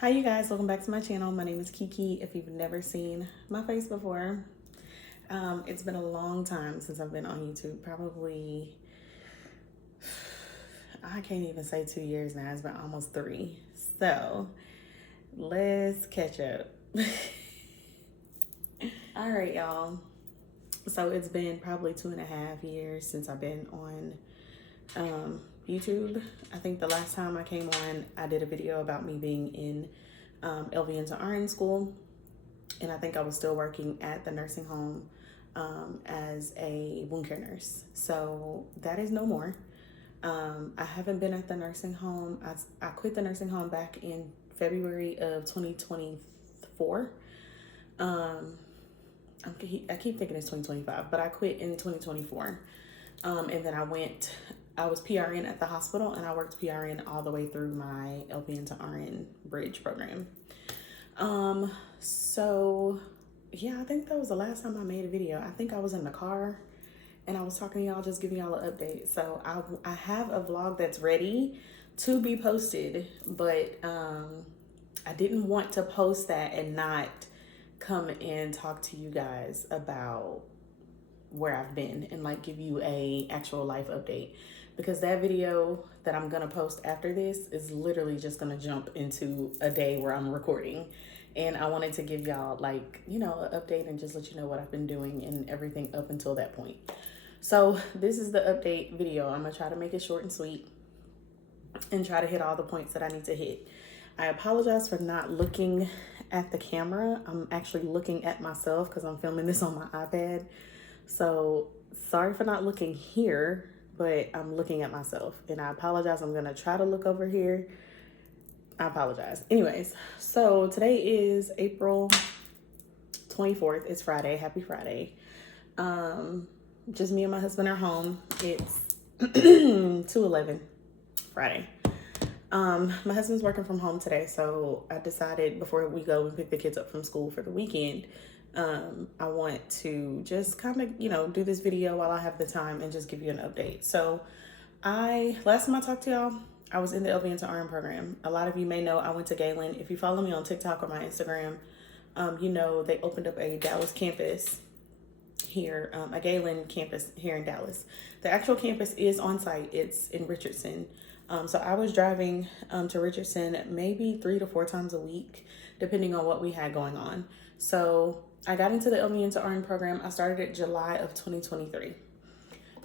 Hi you guys, welcome back to my channel. My name is Kiki. If you've never seen my face before, it's been a long time since I've been on YouTube. Probably, I can't even say 2 years now. It's been almost 3. So let's catch up. All right, y'all. So it's been probably 2.5 years since I've been on YouTube. I think the last time I came on, I did a video about me being in LVN to RN school. And I think I was still working at the nursing home as a wound care nurse. So that is no more. I haven't been at the nursing home. I quit the nursing home back in February of 2024. I keep thinking it's 2025, but I quit in 2024. And then I was PRN at the hospital, and I worked PRN all the way through my LPN to RN bridge program. So yeah, I think that was the last time I made a video. I think I was in the car and I was talking to y'all, just giving y'all an update. So I have a vlog that's ready to be posted, but I didn't want to post that and not come and talk to you guys about where I've been and like give you a actual life update, because that video that I'm gonna post after this is literally just gonna jump into a day where I'm recording, and I wanted to give y'all like, you know, an update and just let you know what I've been doing and everything up until that point. So this is the update video. I'm gonna try to make it short and sweet and try to hit all the points that I need to hit. I apologize for not looking at the camera. I'm actually looking at myself because I'm filming this on my iPad. So sorry for not looking here, but I'm looking at myself, and I apologize. I'm gonna try to look over here. I apologize. Anyways, so today is April 24th. It's Friday. Happy Friday. Just me and my husband are home. It's 2:11 Friday. My husband's working from home today, so I decided before we go and pick the kids up from school for the weekend, I want to just kind of, you know, do this video while I have the time and just give you an update. So last time I talked to y'all, I was in the LVN to RN program. A lot of you may know I went to Galen. If you follow me on TikTok or my Instagram, you know they opened up a Dallas campus here, a Galen campus here in Dallas. The actual campus is on site. It's in Richardson. So I was driving to Richardson maybe 3 to 4 times a week, depending on what we had going on. So I got into the LVN to RN program. I started it July of 2023.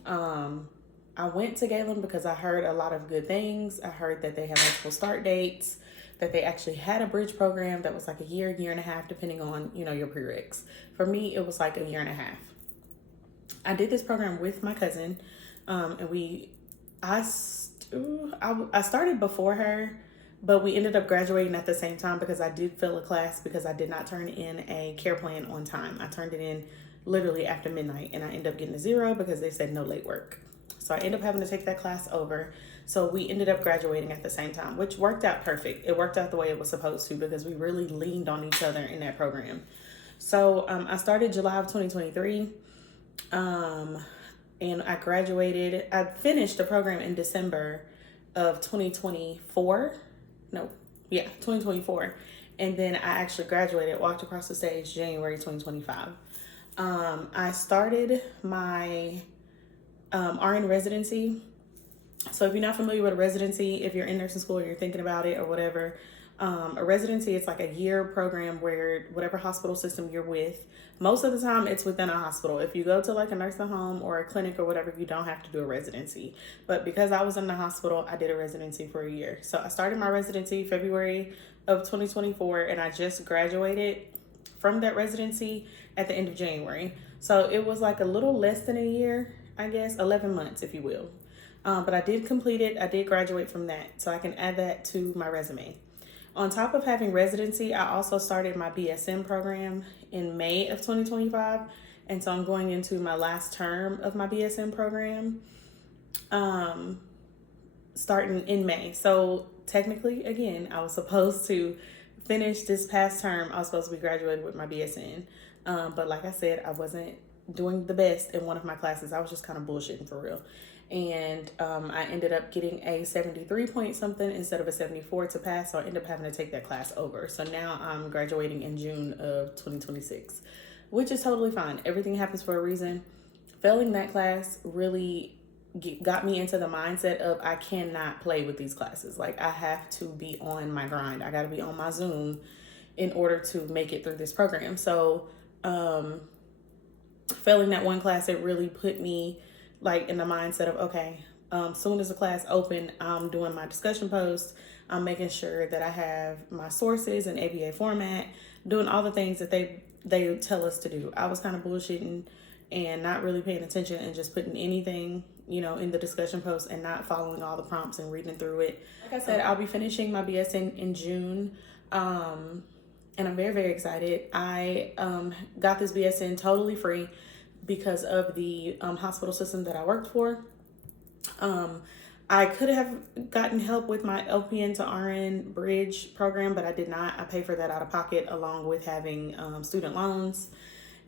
I went to Galen because I heard a lot of good things. I heard that they had multiple start dates, that they actually had a bridge program that was like a year and a half, depending on, you know, your prereqs. For me, it was like a year and a half. I did this program with my cousin, and I started before her, but we ended up graduating at the same time because I did fail a class because I did not turn in a care plan on time. I turned it in literally after midnight, and I ended up getting a 0 because they said no late work. So I ended up having to take that class over. So we ended up graduating at the same time, which worked out perfect. It worked out the way it was supposed to because we really leaned on each other in that program. So I started July of 2023. And I graduated. I finished the program in December of 2024. 2024. And then I actually graduated, walked across the stage January 2025. I started my RN residency. So if you're not familiar with a residency, if you're in nursing school or you're thinking about it or whatever, a residency, it's like a year program where whatever hospital system you're with, most of the time it's within a hospital. If you go to like a nursing home or a clinic or whatever, you don't have to do a residency. But because I was in the hospital, I did a residency for a year. So I started my residency February of 2024, and I just graduated from that residency at the end of January. So it was like a little less than a year, I guess, 11 months, if you will. But I did complete it. I did graduate from that. So I can add that to my resume. On top of having residency, I also started my BSN program in May of 2025. And so I'm going into my last term of my BSN program, starting in May. So technically, again, I was supposed to finish this past term. I was supposed to be graduated with my BSN. But like I said, I wasn't doing the best in one of my classes. I was just kind of bullshitting for real. and I ended up getting a 73 point something instead of a 74 to pass, so I ended up having to take that class over. So now I'm graduating in June of 2026, which is totally fine. Everything happens for a reason. Failing that class really got me into the mindset of I cannot play with these classes. Like, I have to be on my grind. I got to be on my Zoom in order to make it through this program. So failing that one class, it really put me like in the mindset of, okay, soon as the class open, I'm doing my discussion posts. I'm making sure that I have my sources in ABA format, doing all the things that they tell us to do. I was kind of bullshitting and not really paying attention and just putting anything, in the discussion post and not following all the prompts and reading through it. Like I said, I'll be finishing my BSN in June. And I'm very, very excited. I got this BSN totally free because of the hospital system that I worked for. I could have gotten help with my LPN to RN bridge program, but I did not. I paid for that out of pocket along with having student loans.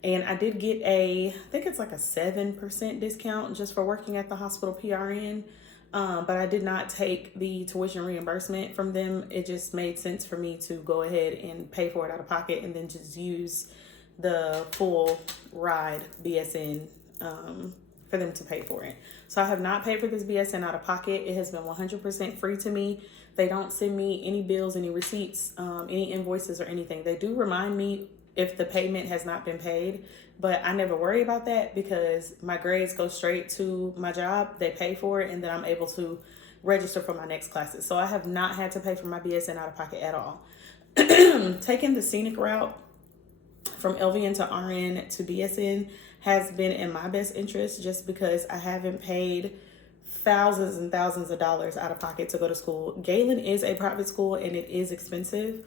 And I did get I think it's like a 7% discount just for working at the hospital PRN. But I did not take the tuition reimbursement from them. It just made sense for me to go ahead and pay for it out of pocket and then just use the full ride BSN for them to pay for it. So I have not paid for this BSN out of pocket. It has been 100% free to me. They don't send me any bills, any receipts, any invoices or anything. They do remind me if the payment has not been paid, but I never worry about that because my grades go straight to my job. They pay for it, and then I'm able to register for my next classes. So I have not had to pay for my BSN out of pocket at all. Taking the scenic route from LVN to RN to BSN has been in my best interest just because I haven't paid thousands and thousands of dollars out of pocket to go to school. Galen is a private school and it is expensive.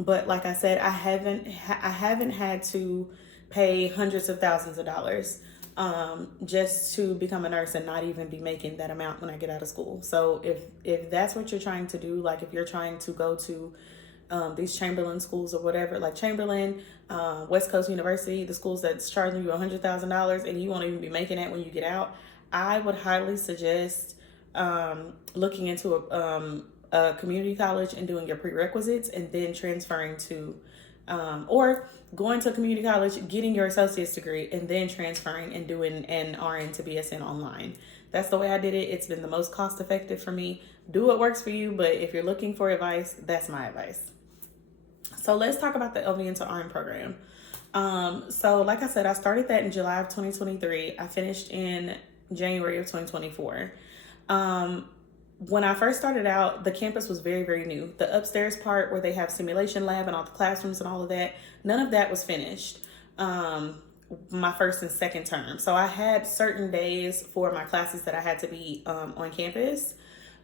But like I said, I haven't had to pay hundreds of thousands of dollars just to become a nurse and not even be making that amount when I get out of school. So if that's what you're trying to do, like if you're trying to go to these Chamberlain schools or whatever, like Chamberlain, West Coast University, the schools that's charging you $100,000 and you won't even be making that when you get out, I would highly suggest looking into a community college and doing your prerequisites and then transferring to, or going to a community college, getting your associate's degree, and then transferring and doing an RN to BSN online. That's the way I did it. It's been the most cost effective for me. Do what works for you, but if you're looking for advice, that's my advice. So let's talk about the LVN to RN program. So like I said, I started that in July of 2023. I finished in January of 2024. When I first started out, the campus was very, very new. The upstairs part where they have simulation lab and all the classrooms and all of that, none of that was finished my first and second term. So I had certain days for my classes that I had to be on campus.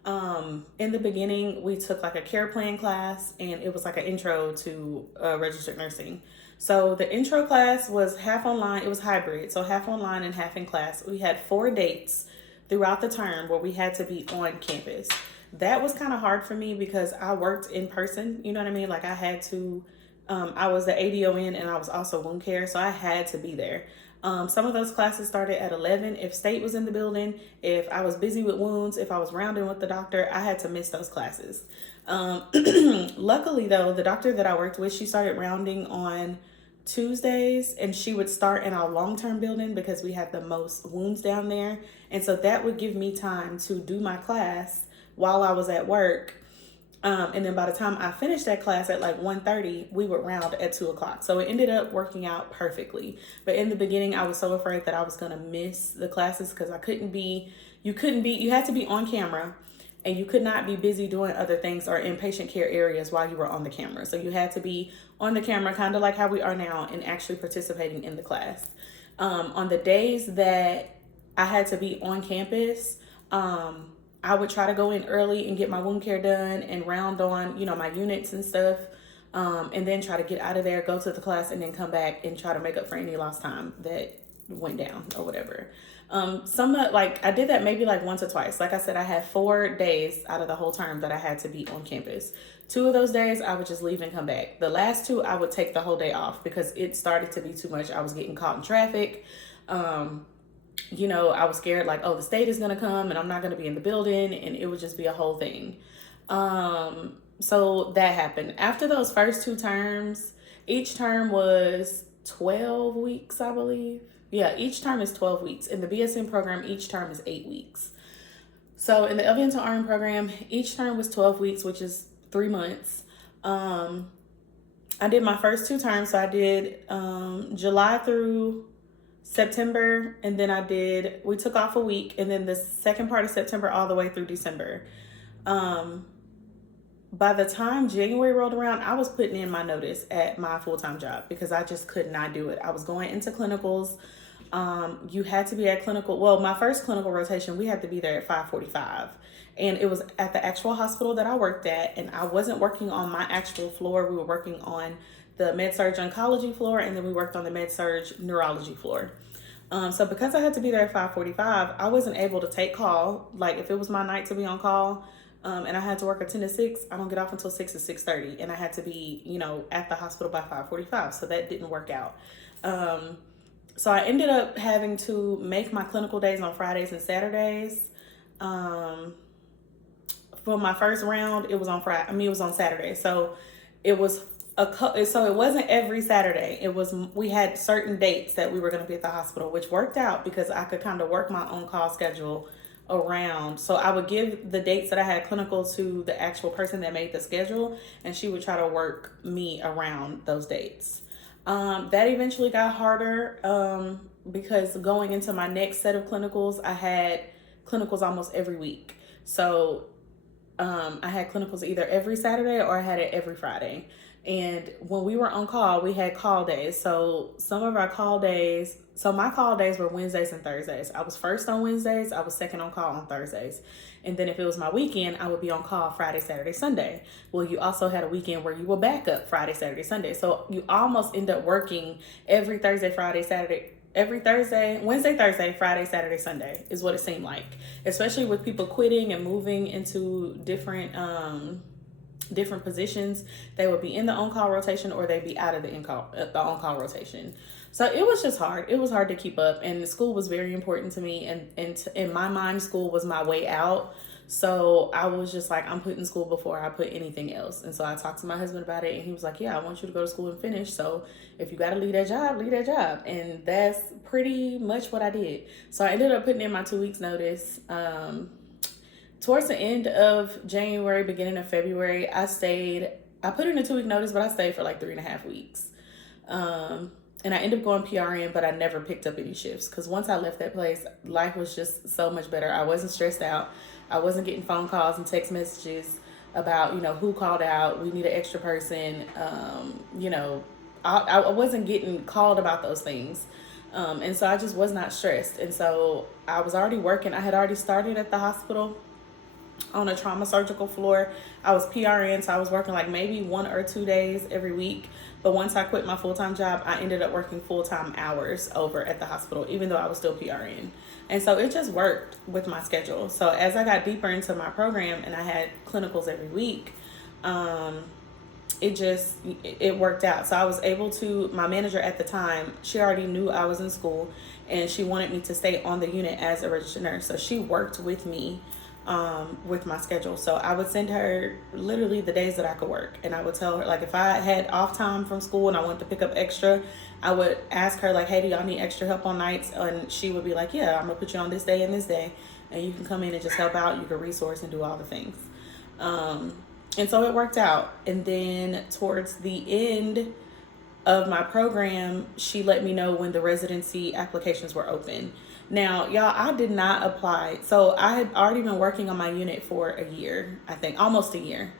In the beginning, we took like a care plan class and it was like an intro to registered nursing. So the intro class was half online. It was hybrid. So half online and half in class. We had 4 dates throughout the term where we had to be on campus. That was kind of hard for me because I worked in person, you know what I mean? Like I had to, I was the ADON and I was also wound care, so I had to be there. Some of those classes started at 11. If state was in the building, if I was busy with wounds, if I was rounding with the doctor, I had to miss those classes. Luckily though, the doctor that I worked with, she started rounding on Tuesdays and she would start in our long-term building because we had the most wounds down there. And so that would give me time to do my class while I was at work. And then by the time I finished that class at like 1:30, we would round at 2:00. So it ended up working out perfectly. But in the beginning, I was so afraid that I was going to miss the classes because you had to be on camera and you could not be busy doing other things or in patient care areas while you were on the camera. So you had to be on the camera, kind of like how we are now, and actually participating in the class. On the days that I had to be on campus, I would try to go in early and get my wound care done and round on, my units and stuff. And then try to get out of there, go to the class, and then come back and try to make up for any lost time that went down or whatever. I did that maybe like once or twice. Like I said, I had 4 days out of the whole term that I had to be on campus. 2 of those days I would just leave and come back. The last 2 I would take the whole day off because it started to be too much. I was getting caught in traffic. you know, I was scared like, oh, the state is gonna come and I'm not gonna be in the building, and it would just be a whole thing. So that happened. After those first 2 terms, each term was 12 weeks, I believe. Yeah, each term is 12 weeks. In the BSN program, each term is 8 weeks. So in the LVN to RN program, each term was 12 weeks, which is 3 months. I did my first 2 terms. So I did July through September, and then we took off a week, and then the second part of September all the way through December. By the time January rolled around, I was putting in my notice at my full-time job because I just could not do it. I was going into clinicals. You had to be at clinical. Well, my first clinical rotation, we had to be there at 5:45. And it was at the actual hospital that I worked at. And I wasn't working on my actual floor. We were working on the med-surg oncology floor. And then we worked on the med-surg neurology floor. So because I had to be there at 5:45, I wasn't able to take call. Like if it was my night to be on call, and I had to work a 10 to 6, I don't get off until 6 or 6:30. And I had to be, you know, at the hospital by 5:45. So that didn't work out. So I ended up having to make my clinical days on Fridays and Saturdays. For my first round, it was on Friday. I mean, it was on Saturday. So it was so it wasn't every Saturday. We had certain dates that we were going to be at the hospital, which worked out because I could kind of work my own call schedule around. So I would give the dates that I had clinical to the actual person that made the schedule, and she would try to work me around those dates. That eventually got harder because going into my next set of clinicals, I had clinicals almost every week. So I had clinicals either every Saturday or I had it every Friday. And when we were on call, we had call days. So some of our call days, so my call days were Wednesdays and Thursdays. I was first on Wednesdays. I was second on call on Thursdays. And then if it was my weekend, I would be on call Friday, Saturday, Sunday. Well, you also had a weekend where you were back up Friday, Saturday, Sunday. So you almost end up working every Thursday, Friday, Saturday, every Thursday, Wednesday, Thursday, Friday, Saturday, Sunday is what it seemed like, especially with people quitting and moving into different positions. They would be in the on-call rotation or they'd be out of the on-call rotation. So it was just hard. It was hard to keep up, and school was very important to me. And in my mind, school was my way out. So I was just like, I'm putting school before I put anything else. And so I talked to my husband about it, and he was like, yeah, I want you to go to school and finish. So if you got to leave that job, leave that job. And that's pretty much what I did. So I ended up putting in my 2 weeks notice. Towards the end of January, beginning of February, I put in a 2 week notice, but I stayed for like 3.5 weeks. And I ended up going PRN, but I never picked up any shifts because once I left that place, life was just so much better. I wasn't stressed out. I wasn't getting phone calls and text messages about, you know, who called out, we need an extra person. You know, I wasn't getting called about those things. And so I just was not stressed. And so I was already working. I had already started at the hospital on a trauma surgical floor. I was PRN, so I was working like maybe 1 or 2 days every week. But once I quit my full-time job, I ended up working full-time hours over at the hospital, even though I was still PRN. And so it just worked with my schedule. So as I got deeper into my program and I had clinicals every week, it worked out. So I was able to, my manager at the time, she already knew I was in school and she wanted me to stay on the unit as a registered nurse. So she worked with me with my schedule. So I would send her literally the days that I could work, and I would tell her, like, if I had off time from school and I wanted to pick up extra, I would ask her like, hey, do y'all need extra help on nights? And she would be like, yeah, I'm gonna put you on this day and this day, and you can come in and just help out. You can resource and do all the things. And so it worked out. And then towards the end of my program, she let me know when the residency applications were open. Now, y'all, I did not apply. So I had already been working on my unit for a year, I think, almost a year.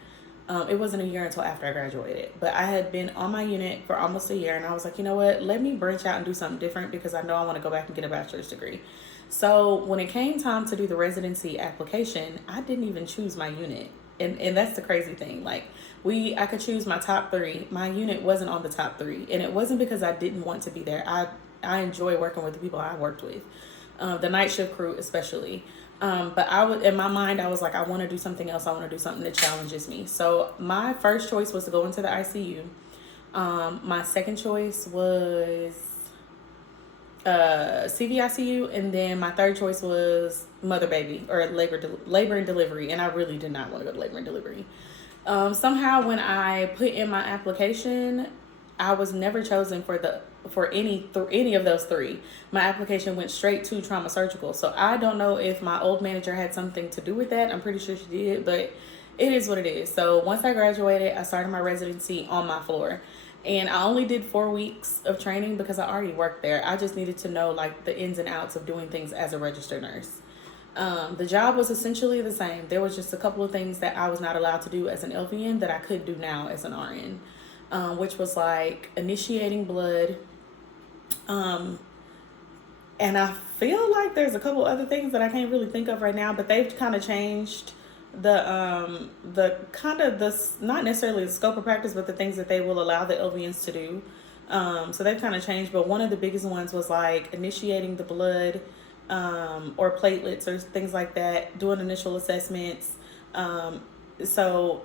It wasn't a year until after I graduated, but I had been on my unit for almost a year, and I was like, you know what, let me branch out and do something different because I know I want to go back and get a bachelor's degree. So when it came time to do the residency application, I didn't even choose my unit. And that's the crazy thing. Like, I could choose my top 3. My unit wasn't on the top 3, and it wasn't because I didn't want to be there. I enjoy working with the people I worked with. The night shift crew especially. But in my mind, I was like, I want to do something else. I want to do something that challenges me. So my first choice was to go into the ICU. My second choice was, CVICU, and then my third choice was mother baby or labor and delivery, and I really did not want to go to labor and delivery. Somehow when I put in my application, I was never chosen for any of those three. My application went straight to trauma surgical. So I don't know if my old manager had something to do with that. I'm pretty sure she did, but it is what it is. So once I graduated, I started my residency on my floor. And I only did 4 weeks of training because I already worked there. I just needed to know like the ins and outs of doing things as a registered nurse. The job was essentially the same. There was just a couple of things that I was not allowed to do as an LVN that I could do now as an RN, which was like initiating blood. And I feel like there's a couple other things that I can't really think of right now, but they've kind of changed the kind of the, not necessarily the scope of practice, but the things that they will allow the LVNs to do. So they've kind of changed, but one of the biggest ones was like initiating the blood, or platelets or things like that, doing initial assessments. So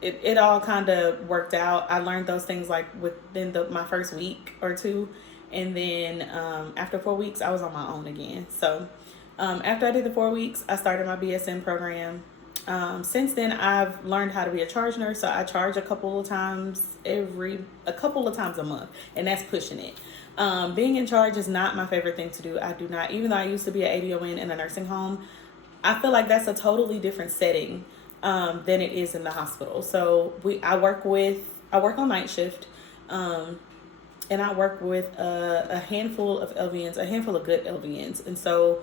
it all kind of worked out. I learned those things like within my first week or two. And then after 4 weeks, I was on my own again. So after I did the 4 weeks, I started my BSN program. Since then, I've learned how to be a charge nurse. So I charge a couple of times a month, and that's pushing it. Being in charge is not my favorite thing to do. I do not, even though I used to be an ADON in a nursing home, I feel like that's a totally different setting than it is in the hospital. So I work on night shift, and I work with a handful of LVNs, a handful of good LVNs. And so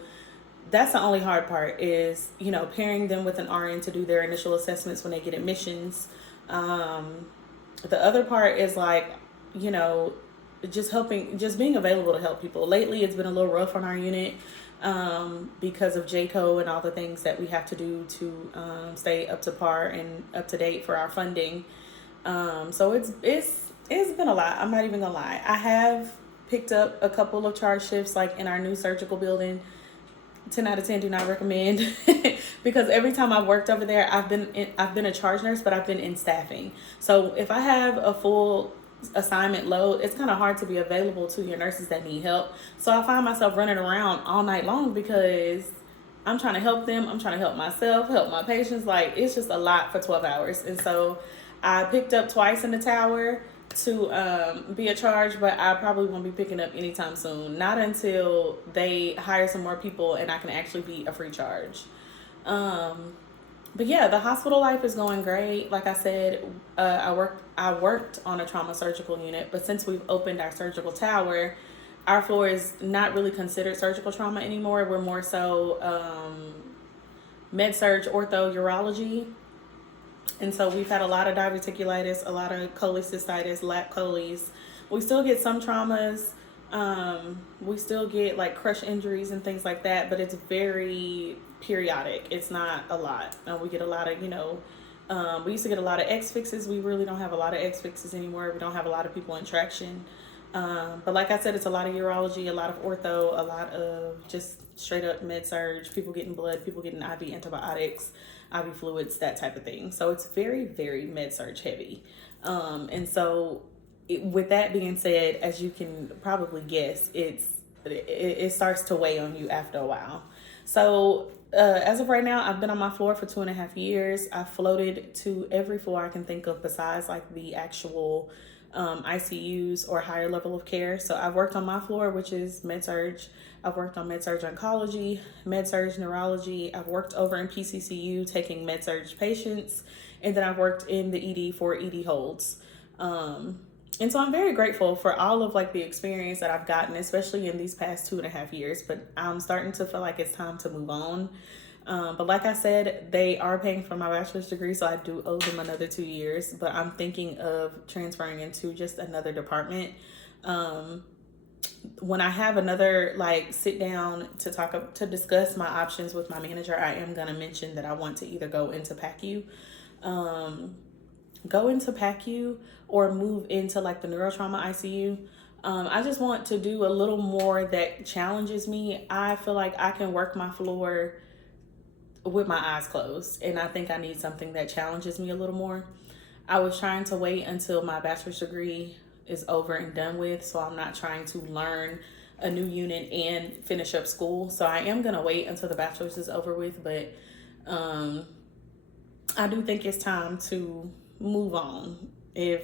that's the only hard part is, pairing them with an RN to do their initial assessments when they get admissions. The other part is like, just being available to help people. Lately, it's been a little rough on our unit because of JCO and all the things that we have to do to stay up to par and up to date for our funding. So it's been a lot. I'm not even gonna lie. I have picked up a couple of charge shifts like in our new surgical building. 10 out of 10 do not recommend because every time I've worked over there, I've been a charge nurse, but I've been in staffing. So if I have a full assignment load, it's kind of hard to be available to your nurses that need help. So I find myself running around all night long because I'm trying to help them. I'm trying to help myself, help my patients. Like, it's just a lot for 12 hours. And so I picked up twice in the tower to be a charge, but I probably won't be picking up anytime soon. Not until they hire some more people and I can actually be a free charge. But yeah, the hospital life is going great. Like I said, I worked on a trauma surgical unit, but since we've opened our surgical tower, our floor is not really considered surgical trauma anymore. We're more so med surg, ortho, urology. And so we've had a lot of diverticulitis, a lot of cholecystitis, lap choles. We still get some traumas. We still get like crush injuries and things like that, but it's very periodic. It's not a lot. We get a lot of, we used to get a lot of X-fixes. We really don't have a lot of X-fixes anymore. We don't have a lot of people in traction. But like I said, it's a lot of urology, a lot of ortho, a lot of just straight up med surg, people getting blood, people getting IV antibiotics, IV fluids, that type of thing. So it's very, very med surg heavy. And so with that being said, as you can probably guess, it starts to weigh on you after a while. So as of right now, I've been on my floor for 2.5 years. I've floated to every floor I can think of besides like the actual ICUs or higher level of care. So I've worked on my floor, which is med-surg. I've worked on med-surg oncology, med-surg neurology. I've worked over in PCCU taking med-surg patients. And then I've worked in the ED for ED holds. And so I'm very grateful for all of like the experience that I've gotten, especially in these past 2.5 years, but I'm starting to feel like it's time to move on. But like I said, they are paying for my bachelor's degree, so I do owe them another 2 years, but I'm thinking of transferring into just another department. When I have another like sit down to discuss my options with my manager, I am going to mention that I want to either go into PACU, or move into like the neurotrauma ICU. I just want to do a little more that challenges me. I feel like I can work my floor with my eyes closed, and I think I need something that challenges me a little more. I was trying to wait until my bachelor's degree is over and done with, so I'm not trying to learn a new unit and finish up school. So I am gonna wait until the bachelor's is over with, but I do think it's time to move on. If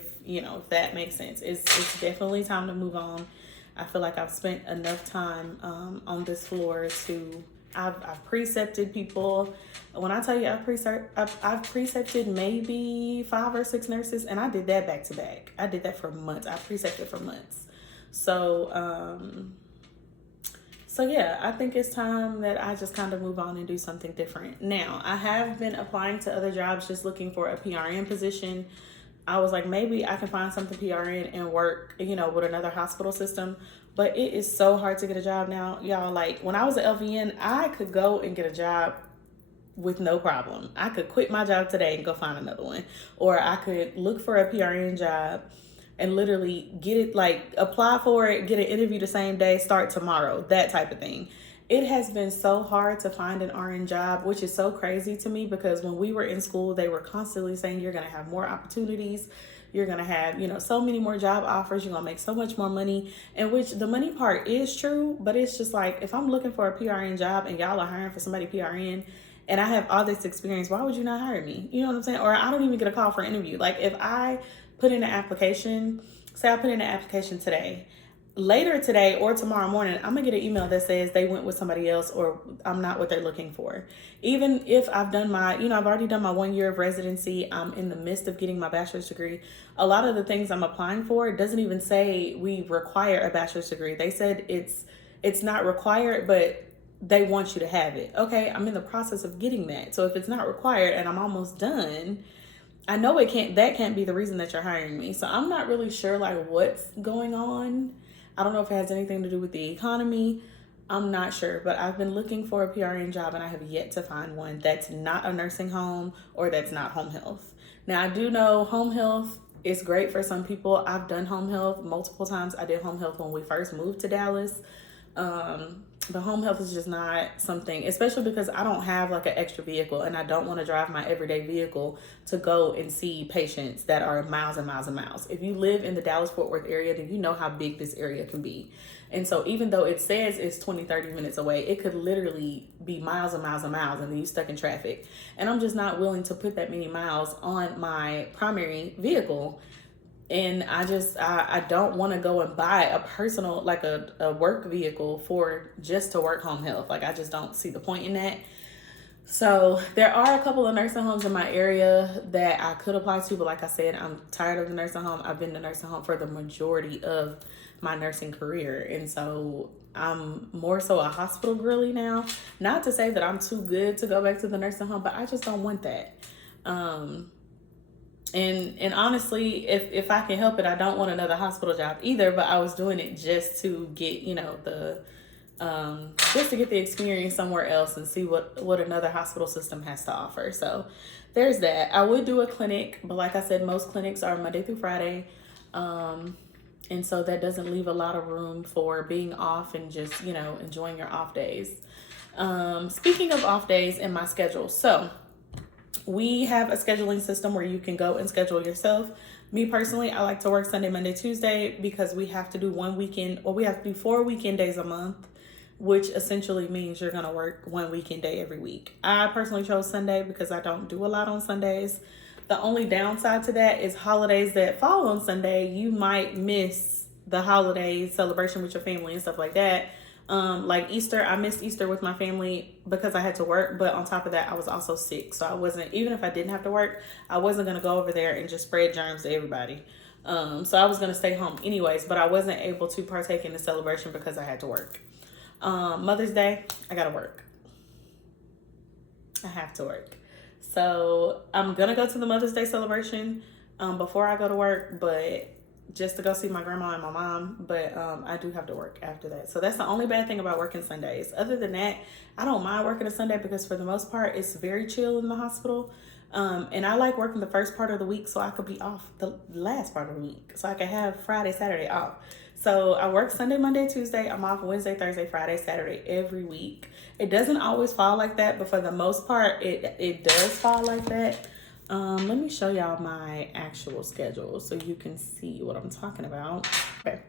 that makes sense, it's definitely time to move on. I feel like I've spent enough time on this floor to. I've precepted people. When I tell you I've precepted maybe 5 or 6 nurses, and I did that back to back. I did that for months. I precepted for months. So yeah, I think it's time that I just kind of move on and do something different. Now, I have been applying to other jobs just looking for a PRN position. I was like, maybe I can find something PRN and work, with another hospital system. But it is so hard to get a job now, y'all. Like, when I was at LVN, I could go and get a job with no problem. I could quit my job today and go find another one. Or I could look for a PRN job and literally get it, like, apply for it, get an interview the same day, start tomorrow, that type of thing. It has been so hard to find an RN job, which is so crazy to me, because when we were in school, they were constantly saying you're going to have more opportunities. You're going to have, so many more job offers. You're going to make so much more money, and which the money part is true. But it's just like, if I'm looking for a PRN job and y'all are hiring for somebody PRN and I have all this experience, why would you not hire me? You know what I'm saying? Or I don't even get a call for an interview. Like, if I put in an application, say I put in an application today, later today or tomorrow morning, I'm gonna get an email that says they went with somebody else, or I'm not what they're looking for. Even if I've done I've already done my 1 year of residency. I'm in the midst of getting my bachelor's degree. A lot of the things I'm applying for doesn't even say we require a bachelor's degree. They said it's not required, but they want you to have it. Okay, I'm in the process of getting that. So if it's not required and I'm almost done, I know that can't be the reason that you're hiring me. So I'm not really sure like what's going on. I don't know if it has anything to do with the economy. I'm not sure, but I've been looking for a PRN job and I have yet to find one that's not a nursing home or that's not home health. Now, I do know home health is great for some people. I've done home health multiple times. I did home health when we first moved to Dallas. But home health is just not something, especially because I don't have like an extra vehicle and I don't want to drive my everyday vehicle to go and see patients that are miles and miles and miles. If you live in the Dallas-Fort Worth area, then you know how big this area can be. And so even though it says it's 20-30 minutes away, it could literally be miles and miles and miles, and then you're stuck in traffic. And I'm just not willing to put that many miles on my primary vehicle. And I don't want to go and buy a personal, like a work vehicle just to work home health. Like, I just don't see the point in that. So there are a couple of nursing homes in my area that I could apply to, but like I said, I'm tired of the nursing home. I've been in the nursing home for the majority of my nursing career. And so I'm more so a hospital girly now. Not to say that I'm too good to go back to the nursing home, but I just don't want that. And honestly, if I can help it, I don't want another hospital job either, but I was doing it just to get, just to get the experience somewhere else and see what another hospital system has to offer. So there's that. I would do a clinic, but like I said, most clinics are Monday through Friday. And so that doesn't leave a lot of room for being off and just, enjoying your off days. Speaking of off days in my schedule, so we have a scheduling system where you can go and schedule yourself. Me personally, I like to work Sunday, Monday, Tuesday, because we have to do we have to do 4 weekend days a month, which essentially means you're going to work 1 weekend day every week. I personally chose Sunday because I don't do a lot on Sundays. The only downside to that is holidays that fall on Sunday, you might miss the holiday celebration with your family and stuff like that. Like Easter, I missed Easter with my family because I had to work, but on top of that, I was also sick. So I wasn't, even if I didn't have to work, I wasn't going to go over there and just spread germs to everybody. So I was going to stay home anyways, but I wasn't able to partake in the celebration because I had to work. Mother's Day, I got to work. I have to work. So I'm going to go to the Mother's Day celebration, before I go to work, but just to go see my grandma and my mom, but I do have to work after that. So that's the only bad thing about working Sundays. Other than that, I don't mind working a Sunday because for the most part, it's very chill in the hospital. And I like working the first part of the week so I could be off the last part of the week. So I could have Friday, Saturday off. So I work Sunday, Monday, Tuesday. I'm off Wednesday, Thursday, Friday, Saturday every week. It doesn't always fall like that, but for the most part, it does fall like that. Let me show y'all my actual schedule so you can see what I'm talking about. Okay,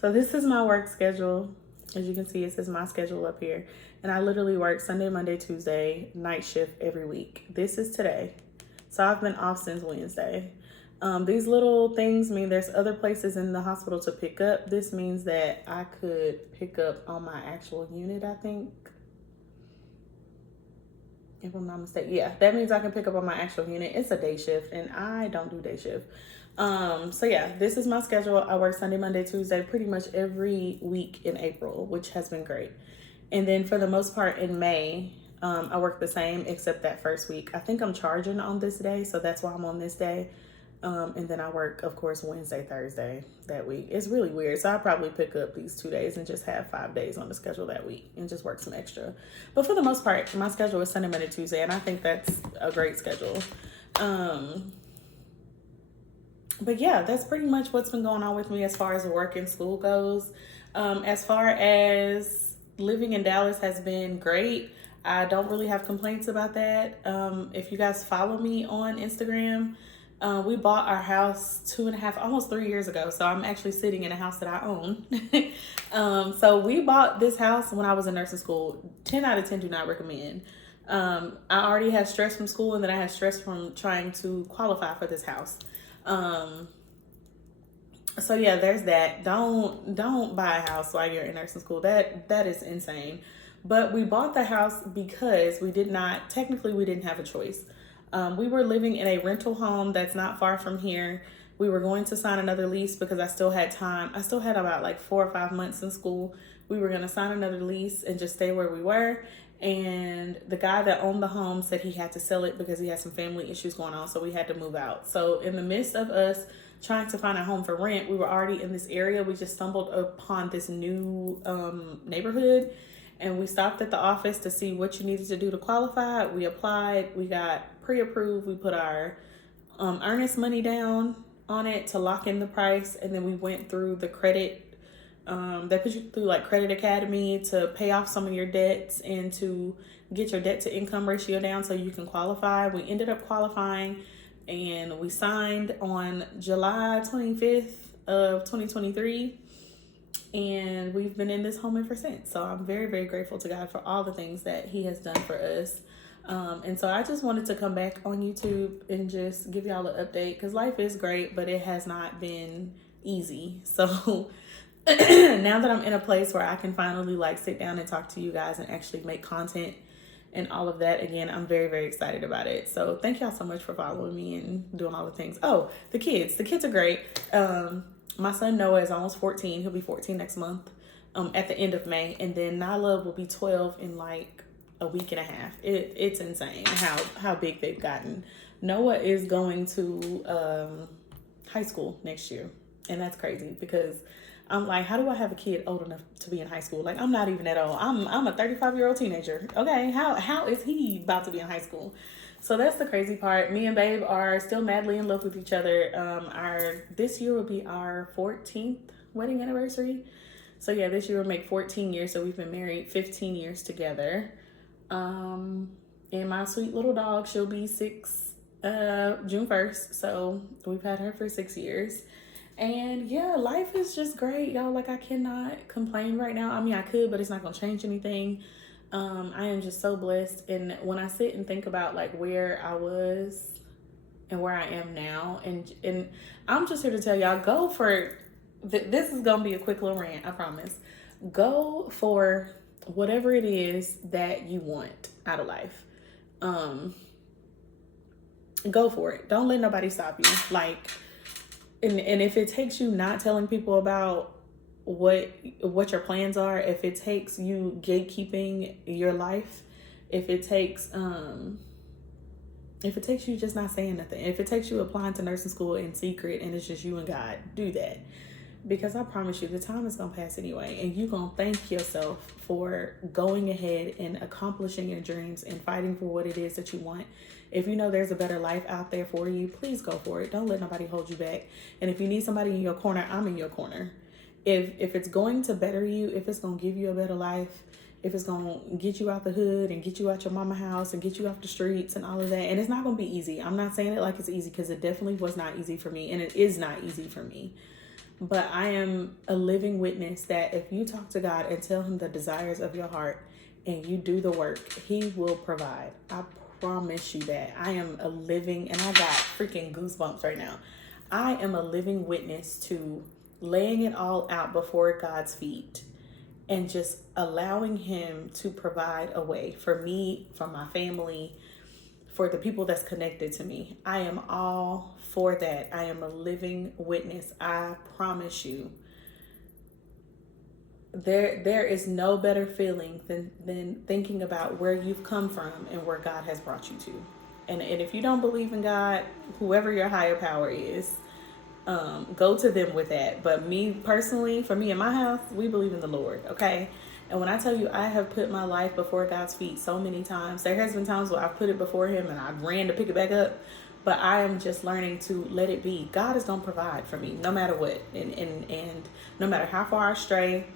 so this is my work schedule. As you can see, it says my schedule up here. And I literally work Sunday, Monday, Tuesday, night shift every week. This is today. So I've been off since Wednesday. These little things mean there's other places in the hospital to pick up. This means that I could pick up on my actual unit, I think. If I'm not mistaken. Yeah, that means I can pick up on my actual unit. It's a day shift and I don't do day shift. So yeah, this is my schedule. I work Sunday, Monday, Tuesday, pretty much every week in April, which has been great. And then for the most part in May, I work the same except that first week. I think I'm charging on this day, so that's why I'm on this day. And then I work, of course, Wednesday, Thursday that week. It's really weird. So I probably pick up these 2 days and just have 5 days on the schedule that week and just work some extra. But for the most part, my schedule is Sunday, Monday, Tuesday, and I think that's a great schedule. But yeah, that's pretty much what's been going on with me as far as work and school goes. As far as living in Dallas has been great. I don't really have complaints about that. If you guys follow me on Instagram, we bought our house 2.5, almost 3 years ago. So I'm actually sitting in a house that I own. So we bought this house when I was in nursing school. 10 out of 10 do not recommend. I already had stress from school, and then I had stress from trying to qualify for this house. So yeah, there's that. Don't buy a house while you're in nursing school. That is insane. But we bought the house because we didn't have a choice. We were living in a rental home that's not far from here. We were going to sign another lease because I still had time. I still had about like 4 or 5 months in school. We were going to sign another lease and just stay where we were. And the guy that owned the home said he had to sell it because he had some family issues going on. So we had to move out. So in the midst of us trying to find a home for rent, we were already in this area. We just stumbled upon this new neighborhood. And we stopped at the office to see what you needed to do to qualify. We applied. We got pre-approved. We put our earnest money down on it to lock in the price. And then we went through the credit. They put you through like Credit Academy to pay off some of your debts and to get your debt to income ratio down so you can qualify. We ended up qualifying, and we signed on July 25th of 2023. And we've been in this home ever since. So I'm very, very grateful to God for all the things that he has done for us. And so I just wanted to come back on YouTube and just give y'all an update, because life is great, but it has not been easy. So now that I'm in a place where I can finally like sit down and talk to you guys and actually make content and all of that, again, I'm very, very excited about it. So thank y'all so much for following me and doing all the things. Oh, the kids are great. My son Noah is almost 14. He'll be 14 next month, at the end of May. And then Nyla will be 12 in like a week and a half. It's insane how big they've gotten. Noah is going to high school next year. And that's crazy because I'm like, how do I have a kid old enough to be in high school? Like, I'm not even that old. I'm a 35-year-old teenager. Okay, how is he about to be in high school? So that's the crazy part. Me and Babe are still madly in love with each other. This year will be our 14th wedding anniversary. So yeah, this year will make 14 years. So we've been married 15 years together. And my sweet little dog, she'll be 6 June 1st. So we've had her for 6 years. And yeah, life is just great, y'all. Like, I cannot complain right now. I mean, I could, but it's not gonna change anything. I am just so blessed. And when I sit and think about like where I was and where I am now, and I'm just here to tell y'all, go for this is gonna be a quick little rant, I promise. Go for whatever it is that you want out of life. Go for it. Don't let nobody stop you. Like, and if it takes you not telling people about what your plans are, if it takes you gatekeeping your life, if it takes you just not saying nothing, if it takes you applying to nursing school in secret and it's just you and God, do that. Because I promise you, the time is gonna pass anyway, and you're gonna thank yourself for going ahead and accomplishing your dreams and fighting for what it is that you want. If you know there's a better life out there for you, please go for it. Don't let nobody hold you back. And if you need somebody in your corner, I'm in your corner. If it's going to better you, if it's going to give you a better life, if it's going to get you out the hood and get you out your mama house and get you off the streets and all of that, and it's not going to be easy. I'm not saying it like it's easy, because it definitely was not easy for me, and it is not easy for me. But I am a living witness that if you talk to God and tell him the desires of your heart and you do the work, he will provide. I promise you that. I am a living, and I got freaking goosebumps right now. I am a living witness to laying it all out before God's feet and just allowing him to provide a way for me, for my family, for the people that's connected to me. I am all for that. I am a living witness. I promise you. There is no better feeling than thinking about where you've come from and where God has brought you to. And if you don't believe in God, whoever your higher power is, go to them with that. But me personally, for me in my house, we believe in the Lord, okay? And when I tell you I have put my life before God's feet so many times, there has been times where I've put it before him and I ran to pick it back up. But I am just learning to let it be. God is going to provide for me no matter what. And no matter how far I stray,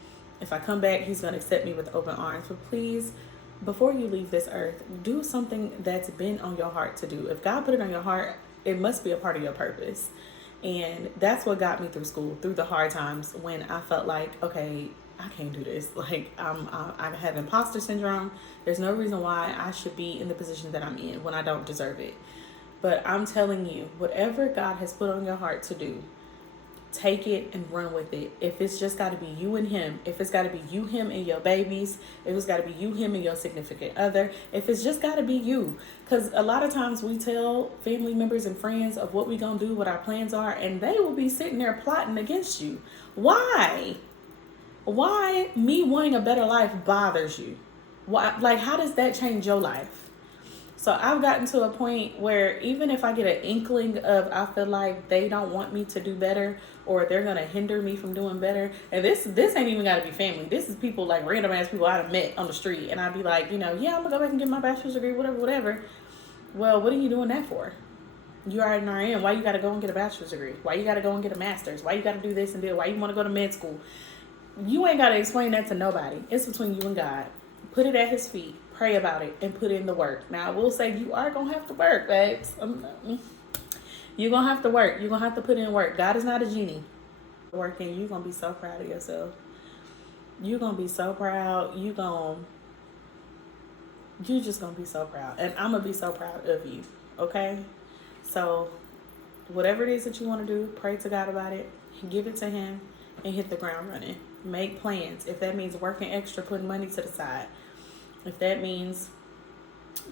if I come back, he's going to accept me with open arms. But please, before you leave this earth, do something that's been on your heart to do. If God put it on your heart, it must be a part of your purpose. And that's what got me through school, through the hard times when I felt like, okay, I can't do this. Like I have imposter syndrome. There's no reason why I should be in the position that I'm in when I don't deserve it. But I'm telling you, whatever God has put on your heart to do, take it and run with it. If it's just got to be you and him, if it's got to be you, him, and your babies, if it's got to be you, him, and your significant other, if it's just got to be you. Because a lot of times we tell family members and friends of what we going to do, what our plans are, and they will be sitting there plotting against you. Why? Why me wanting a better life bothers you? Why? Like, how does that change your life? So I've gotten to a point where even if I get an inkling of, I feel like they don't want me to do better or they're going to hinder me from doing better. And this ain't even got to be family. This is people, like random ass people I've met on the street. And I'd be like, yeah, I'm going to go back and get my bachelor's degree, whatever. Well, what are you doing that for? You are an RN. Why you got to go and get a bachelor's degree? Why you got to go and get a master's? Why you got to do this and do it? Why you want to go to med school? You ain't got to explain that to nobody. It's between you and God. Put it at his feet. Pray about it and put in the work. Now, I will say you are going to have to work, babes. You're going to have to work. You're going to have to put in work. God is not a genie. Working, you're going to be so proud of yourself. You're going to be so proud. You're just going to be so proud. And I'm going to be so proud of you. Okay? So, whatever it is that you want to do, pray to God about it. Give it to him and hit the ground running. Make plans. If that means working extra, putting money to the side. If that means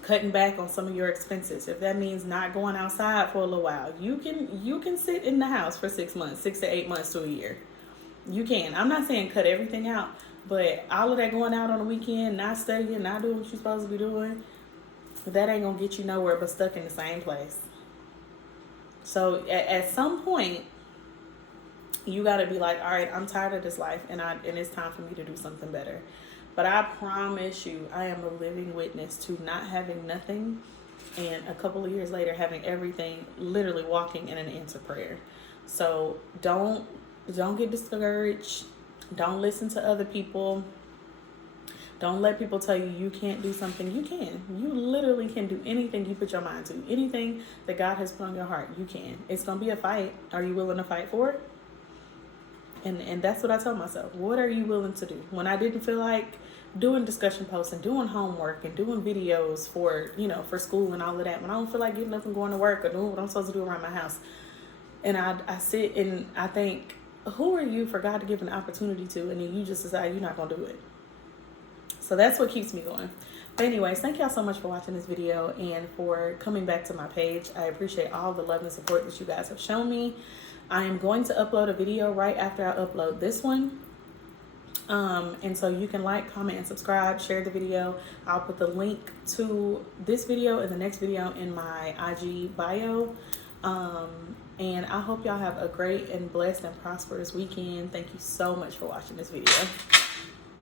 cutting back on some of your expenses, if that means not going outside for a little while, you can sit in the house for 6 months, 6 to 8 months to a year. You can. I'm not saying cut everything out, but all of that going out on the weekend, not studying, not doing what you're supposed to be doing, that ain't gonna get you nowhere but stuck in the same place. So at some point, you gotta be like, all right, I'm tired of this life, and it's time for me to do something better. But I promise you, I am a living witness to not having nothing and a couple of years later having everything, literally walking in an answer prayer. So don't get discouraged. Don't listen to other people. Don't let people tell you you can't do something. You can. You literally can do anything you put your mind to. Anything that God has put on your heart, you can. It's going to be a fight. Are you willing to fight for it? And that's what I tell myself. What are you willing to do? When I didn't feel like doing discussion posts and doing homework and doing videos for school and all of that, when I don't feel like getting up and going to work or doing what I'm supposed to do around my house, and I sit and I think, who are you for God to give an opportunity to, and then you just decide you're not going to do it? So that's what keeps me going. But anyways, thank y'all so much for watching this video and for coming back to my page. I appreciate all the love and support that you guys have shown me. I am going to upload a video right after I upload this one. And so you can like, comment, and subscribe, share the video. I'll put the link to this video and the next video in my IG bio. And I hope y'all have a great and blessed and prosperous weekend. Thank you so much for watching this video.